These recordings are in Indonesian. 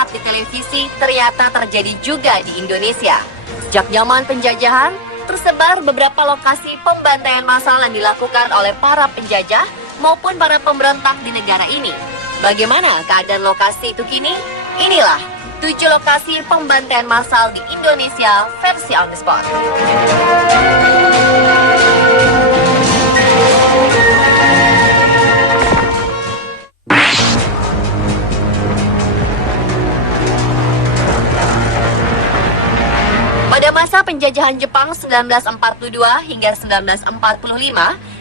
lihat di televisi ternyata terjadi juga di Indonesia. Sejak zaman penjajahan, tersebar beberapa lokasi pembantaian massal yang dilakukan oleh para penjajah maupun para pemberontak di negara ini. Bagaimana keadaan lokasi itu kini? Inilah 7 lokasi pembantaian massal di Indonesia versi on the spot. Pada masa penjajahan Jepang 1942 hingga 1945,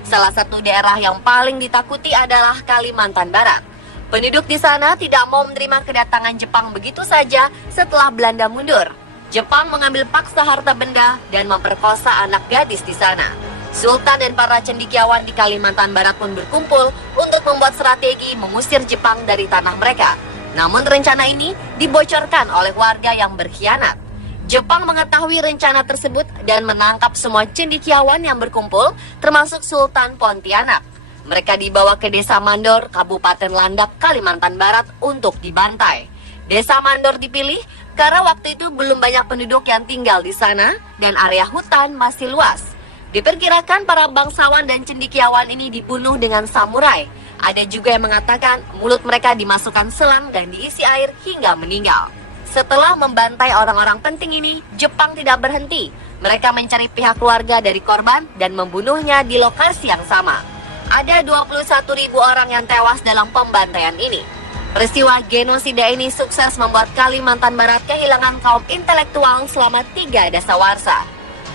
salah satu daerah yang paling ditakuti adalah Kalimantan Barat. Penduduk di sana tidak mau menerima kedatangan Jepang begitu saja setelah Belanda mundur. Jepang mengambil paksa harta benda dan memperkosa anak gadis di sana. Sultan dan para cendekiawan di Kalimantan Barat pun berkumpul untuk membuat strategi mengusir Jepang dari tanah mereka. Namun rencana ini dibocorkan oleh warga yang berkhianat. Jepang mengetahui rencana tersebut dan menangkap semua cendekiawan yang berkumpul, termasuk Sultan Pontianak. Mereka dibawa ke Desa Mandor, Kabupaten Landak, Kalimantan Barat untuk dibantai. Desa Mandor dipilih karena waktu itu belum banyak penduduk yang tinggal di sana dan area hutan masih luas. Diperkirakan para bangsawan dan cendekiawan ini dibunuh dengan samurai. Ada juga yang mengatakan mulut mereka dimasukkan selang dan diisi air hingga meninggal. Setelah membantai orang-orang penting ini, Jepang tidak berhenti. Mereka mencari pihak keluarga dari korban dan membunuhnya di lokasi yang sama. Ada 21.000 orang yang tewas dalam pembantaian ini. Peristiwa genosida ini sukses membuat Kalimantan Barat kehilangan kaum intelektual selama 3 dasawarsa.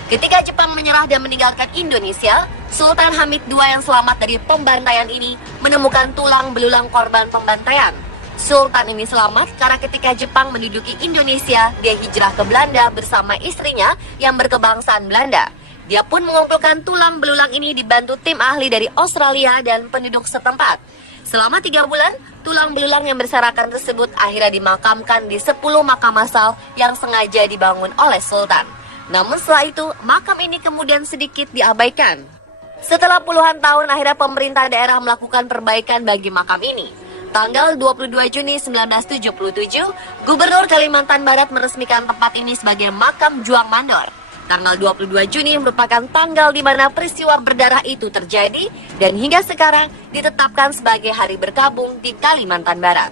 Ketika Jepang menyerah dan meninggalkan Indonesia, Sultan Hamid II yang selamat dari pembantaian ini menemukan tulang belulang korban pembantaian. Sultan ini selamat karena ketika Jepang menduduki Indonesia, dia hijrah ke Belanda bersama istrinya yang berkebangsaan Belanda. Dia pun mengumpulkan tulang belulang ini dibantu tim ahli dari Australia dan penduduk setempat. Selama 3 bulan, tulang belulang yang berserakan tersebut akhirnya dimakamkan di 10 makam massal yang sengaja dibangun oleh Sultan. Namun setelah itu, makam ini kemudian sedikit diabaikan. Setelah puluhan tahun, akhirnya pemerintah daerah melakukan perbaikan bagi makam ini. Tanggal 22 Juni 1977, Gubernur Kalimantan Barat meresmikan tempat ini sebagai makam Juang Mandor. Tanggal 22 Juni merupakan tanggal di mana peristiwa berdarah itu terjadi dan hingga sekarang ditetapkan sebagai hari berkabung di Kalimantan Barat.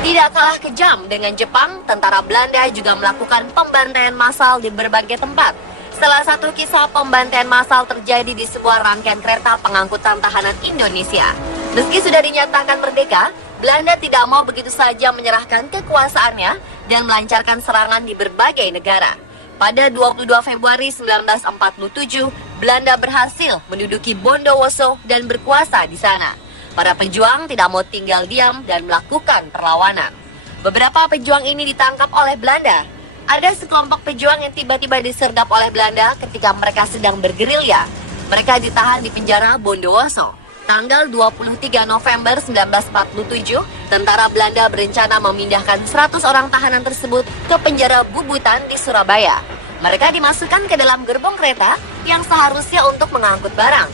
Tidak kalah kejam dengan Jepang, tentara Belanda juga melakukan pembantaian massal di berbagai tempat. Salah satu kisah pembantaian massal terjadi di sebuah rangkaian kereta pengangkutan tahanan Indonesia. Meski sudah dinyatakan merdeka, Belanda tidak mau begitu saja menyerahkan kekuasaannya dan melancarkan serangan di berbagai negara. Pada 22 Februari 1947, Belanda berhasil menduduki Bondowoso dan berkuasa di sana. Para pejuang tidak mau tinggal diam dan melakukan perlawanan. Beberapa pejuang ini ditangkap oleh Belanda. Ada sekelompok pejuang yang tiba-tiba disergap oleh Belanda ketika mereka sedang bergerilya. Mereka ditahan di penjara Bondowoso. Tanggal 23 November 1947, tentara Belanda berencana memindahkan 100 orang tahanan tersebut ke penjara Bubutan di Surabaya. Mereka dimasukkan ke dalam gerbong kereta yang seharusnya untuk mengangkut barang.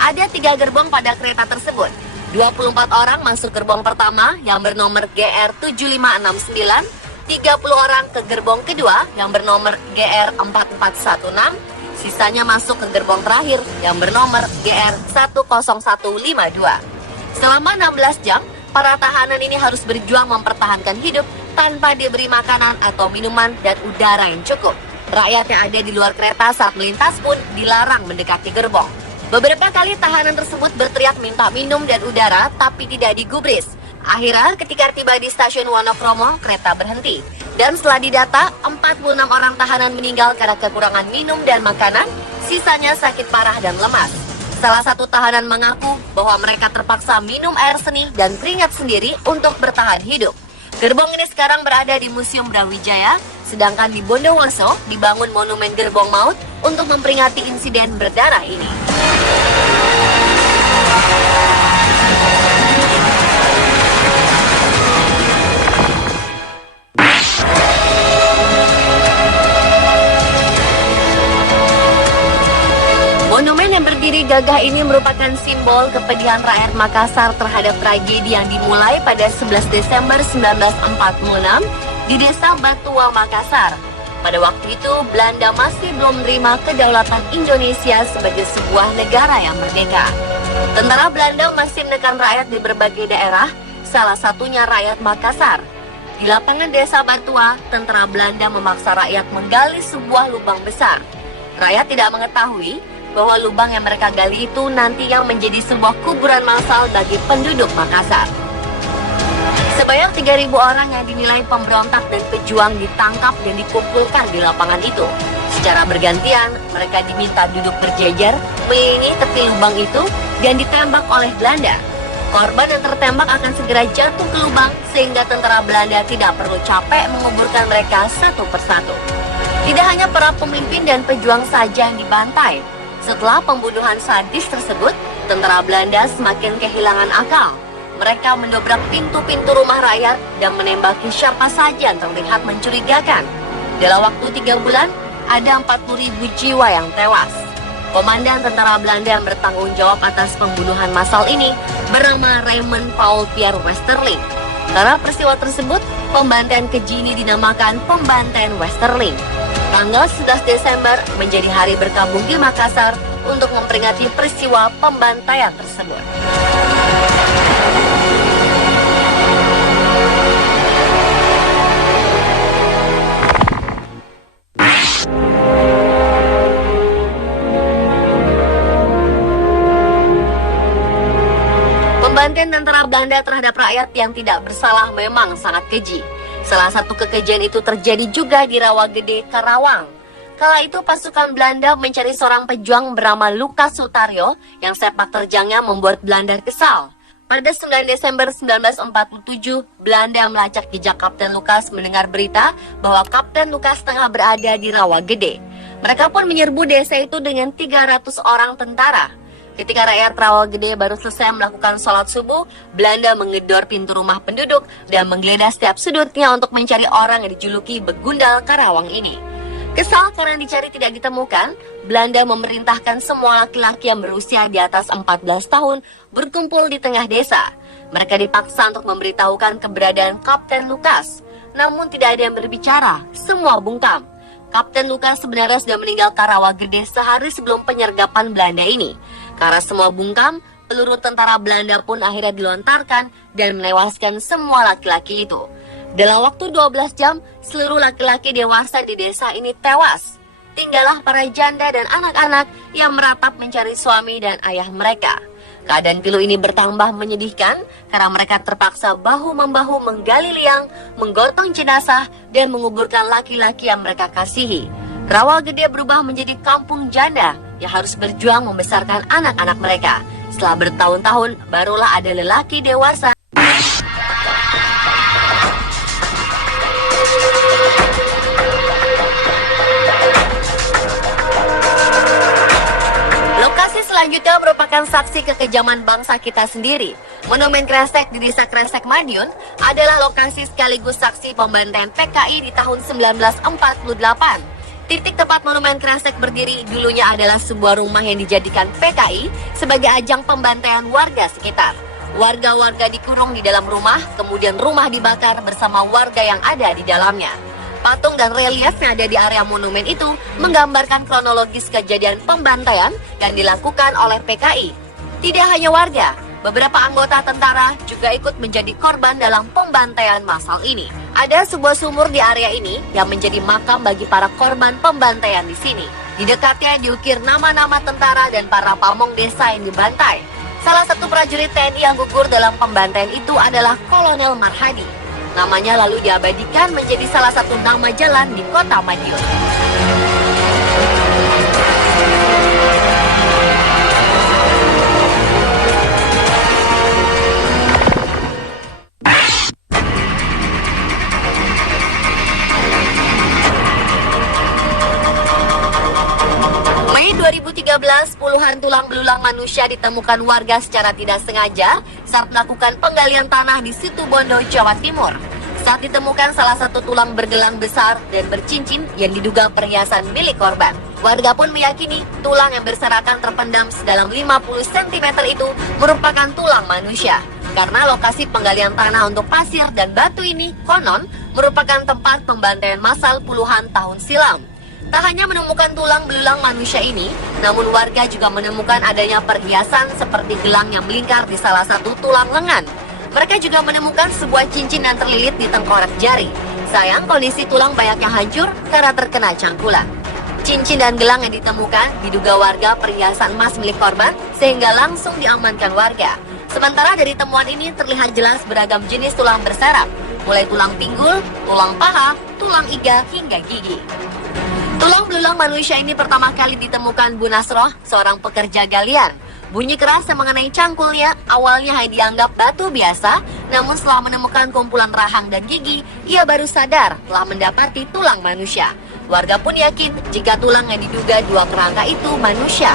Ada 3 gerbong pada kereta tersebut. 24 orang masuk gerbong pertama yang bernomor GR7569, 30 orang ke gerbong kedua yang bernomor GR4416, sisanya masuk ke gerbong terakhir yang bernomor GR10152. Selama 16 jam, para tahanan ini harus berjuang mempertahankan hidup tanpa diberi makanan atau minuman dan udara yang cukup. Rakyat yang ada di luar kereta saat melintas pun dilarang mendekati gerbong. Beberapa kali tahanan tersebut berteriak minta minum dan udara, tapi tidak digubris. Akhirnya, ketika tiba di stasiun Wonokromo, kereta berhenti. Dan setelah didata, 46 orang tahanan meninggal karena kekurangan minum dan makanan, sisanya sakit parah dan lemas. Salah satu tahanan mengaku bahwa mereka terpaksa minum air seni dan keringat sendiri untuk bertahan hidup. Gerbong ini sekarang berada di Museum Brawijaya, sedangkan di Bondowoso dibangun monumen gerbong maut untuk memperingati insiden berdarah ini. Berdiri gagah ini merupakan simbol kepedihan rakyat Makassar terhadap tragedi yang dimulai pada 11 Desember 1946 di Desa Batua, Makassar. Pada waktu itu, Belanda masih belum menerima kedaulatan Indonesia sebagai sebuah negara yang merdeka. Tentara Belanda masih menekan rakyat di berbagai daerah, salah satunya rakyat Makassar. Di lapangan Desa Batua, tentara Belanda memaksa rakyat menggali sebuah lubang besar. Rakyat tidak mengetahui bahwa lubang yang mereka gali itu nantinya menjadi sebuah kuburan massal bagi penduduk Makassar. Sebanyak 3.000 orang yang dinilai pemberontak dan pejuang ditangkap dan dikumpulkan di lapangan itu. Secara bergantian, mereka diminta duduk berjejer mengelilingi tepi lubang itu dan ditembak oleh Belanda. Korban yang tertembak akan segera jatuh ke lubang sehingga tentara Belanda tidak perlu capek menguburkan mereka satu persatu. Tidak hanya para pemimpin dan pejuang saja yang dibantai. Setelah pembunuhan sadis tersebut, tentara Belanda semakin kehilangan akal. Mereka mendobrak pintu-pintu rumah rakyat dan menembaki siapa saja yang terlihat mencurigakan. Dalam waktu 3 bulan, ada 40.000 jiwa yang tewas. Komandan tentara Belanda yang bertanggung jawab atas pembunuhan massal ini bernama Raymond Paul Pierre Westerling. Karena peristiwa tersebut, pembantaian keji ini dinamakan pembantaian Westerling. Tanggal 11 Desember menjadi hari berkabung di Makassar untuk memperingati peristiwa pembantaian tersebut. Pembantaian tentara Belanda terhadap rakyat yang tidak bersalah memang sangat keji. Salah satu kekejian itu terjadi juga di Rawagede, Karawang. Kala itu pasukan Belanda mencari seorang pejuang bernama Lukas Sutaryo yang sepak terjangnya membuat Belanda kesal. Pada 9 Desember 1947, Belanda melacak jejak Kapten Lukas mendengar berita bahwa Kapten Lukas tengah berada di Rawagede. Mereka pun menyerbu desa itu dengan 300 orang tentara. Ketika rakyat Rawagede baru selesai melakukan sholat subuh, Belanda menggedor pintu rumah penduduk dan menggeledah setiap sudutnya untuk mencari orang yang dijuluki Begundal Karawang ini. Kesal karena dicari tidak ditemukan, Belanda memerintahkan semua laki-laki yang berusia di atas 14 tahun berkumpul di tengah desa. Mereka dipaksa untuk memberitahukan keberadaan Kapten Lukas. Namun tidak ada yang berbicara, semua bungkam. Kapten Lukas sebenarnya sudah meninggal Rawagede sehari sebelum penyergapan Belanda ini. Karena semua bungkam, peluru tentara Belanda pun akhirnya dilontarkan dan menewaskan semua laki-laki itu. Dalam waktu 12 jam, seluruh laki-laki dewasa di desa ini tewas. Tinggallah para janda dan anak-anak yang meratap mencari suami dan ayah mereka. Keadaan pilu ini bertambah menyedihkan karena mereka terpaksa bahu-membahu menggali liang, menggotong jenazah, dan menguburkan laki-laki yang mereka kasihi. Rawagede berubah menjadi kampung janda yang harus berjuang membesarkan anak-anak mereka. Setelah bertahun-tahun, barulah ada lelaki dewasa. Lokasi selanjutnya merupakan saksi kekejaman bangsa kita sendiri. Monumen Kresek di Desa Kresek, Madiun adalah lokasi sekaligus saksi pembantaian PKI di tahun 1948. Titik tempat Monumen Kresek berdiri dulunya adalah sebuah rumah yang dijadikan PKI sebagai ajang pembantaian warga sekitar. Warga-warga dikurung di dalam rumah, kemudian rumah dibakar bersama warga yang ada di dalamnya. Patung dan relief yang ada di area monumen itu menggambarkan kronologis kejadian pembantaian yang dilakukan oleh PKI. Tidak hanya warga, beberapa anggota tentara juga ikut menjadi korban dalam pembantaian massal ini. Ada sebuah sumur di area ini yang menjadi makam bagi para korban pembantaian di sini. Di dekatnya diukir nama-nama tentara dan para pamong desa yang dibantai. Salah satu prajurit TNI yang gugur dalam pembantaian itu adalah Kolonel Marhadi. Namanya lalu diabadikan menjadi salah satu nama jalan di kota Madiun. Mei 2013, puluhan tulang belulang manusia ditemukan warga secara tidak sengaja saat melakukan penggalian tanah di Situbondo, Jawa Timur. Saat ditemukan salah satu tulang bergelang besar dan bercincin yang diduga perhiasan milik korban. Warga pun meyakini tulang yang berserakan terpendam sedalam 50 cm itu merupakan tulang manusia. Karena lokasi penggalian tanah untuk pasir dan batu ini konon merupakan tempat pembantaian massal puluhan tahun silam. Tak hanya menemukan tulang belulang manusia ini, namun warga juga menemukan adanya perhiasan seperti gelang yang melingkar di salah satu tulang lengan. Mereka juga menemukan sebuah cincin yang terlilit di tengkorak jari. Sayang, kondisi tulang banyaknya hancur karena terkena cangkulan. Cincin dan gelang yang ditemukan diduga warga perhiasan emas milik korban sehingga langsung diamankan warga. Sementara dari temuan ini terlihat jelas beragam jenis tulang berserap, mulai tulang pinggul, tulang paha, tulang iga hingga gigi. Tulang belulang manusia ini pertama kali ditemukan Bu Nasroh, seorang pekerja galian. Bunyi keras yang mengenai cangkulnya awalnya hanya dianggap batu biasa, namun setelah menemukan kumpulan rahang dan gigi, ia baru sadar telah mendapati tulang manusia. Warga pun yakin jika tulang yang diduga dua kerangka itu manusia.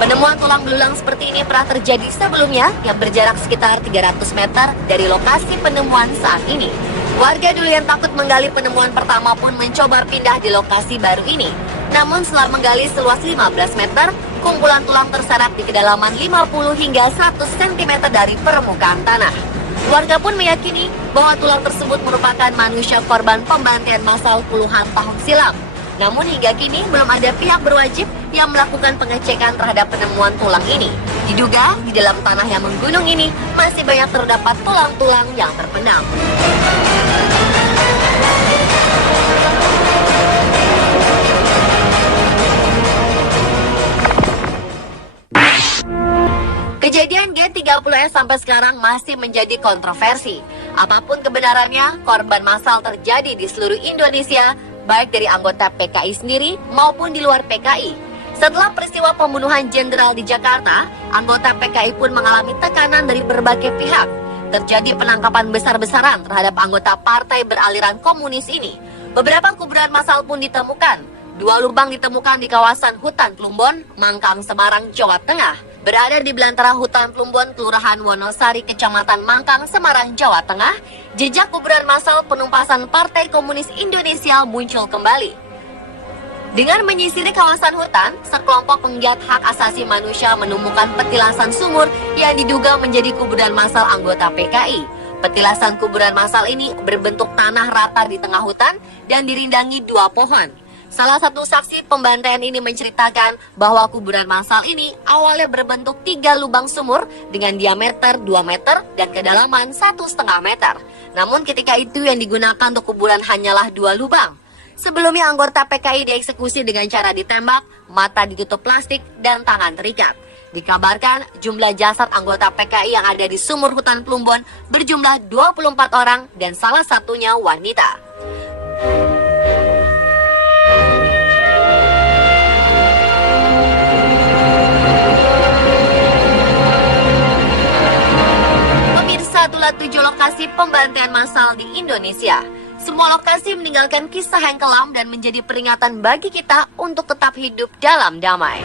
Penemuan tulang belulang seperti ini pernah terjadi sebelumnya yang berjarak sekitar 300 meter dari lokasi penemuan saat ini. Warga dulu yang takut menggali penemuan pertama pun mencoba pindah di lokasi baru ini. Namun setelah menggali seluas 15 meter, kumpulan tulang terserak di kedalaman 50 hingga 100 cm dari permukaan tanah. Warga pun meyakini bahwa tulang tersebut merupakan manusia korban pembantaian massal puluhan tahun silam. Namun hingga kini belum ada pihak berwajib yang melakukan pengecekan terhadap penemuan tulang ini. Diduga di dalam tanah yang menggunung ini masih banyak terdapat tulang-tulang yang terpendam. Kejadian G30S sampai sekarang masih menjadi kontroversi. Apapun kebenarannya, korban massal terjadi di seluruh Indonesia, baik dari anggota PKI sendiri maupun di luar PKI. Setelah peristiwa pembunuhan jenderal di Jakarta, anggota PKI pun mengalami tekanan dari berbagai pihak. Terjadi penangkapan besar-besaran terhadap anggota partai beraliran komunis ini. Beberapa kuburan massal pun ditemukan. 2 lubang ditemukan di kawasan hutan Plumbon, Mangkang, Semarang, Jawa Tengah. Berada di belantara hutan Plumbon, Kelurahan Wonosari, Kecamatan Mangkang, Semarang, Jawa Tengah, jejak kuburan massal penumpasan Partai Komunis Indonesia muncul kembali. Dengan menyisiri kawasan hutan, sekelompok penggiat hak asasi manusia menemukan petilasan sumur yang diduga menjadi kuburan massal anggota PKI. Petilasan kuburan massal ini berbentuk tanah rata di tengah hutan dan dirindangi 2 pohon. Salah satu saksi pembantaian ini menceritakan bahwa kuburan massal ini awalnya berbentuk 3 lubang sumur dengan diameter 2 meter dan kedalaman 1,5 meter. Namun ketika itu yang digunakan untuk kuburan hanyalah 2 lubang. Sebelumnya anggota PKI dieksekusi dengan cara ditembak, mata ditutup plastik, dan tangan terikat. Dikabarkan jumlah jasad anggota PKI yang ada di sumur hutan Plumbon berjumlah 24 orang dan salah satunya wanita. Itulah 7 lokasi pembantaian massal di Indonesia. Semua lokasi meninggalkan kisah yang kelam dan menjadi peringatan bagi kita untuk tetap hidup dalam damai.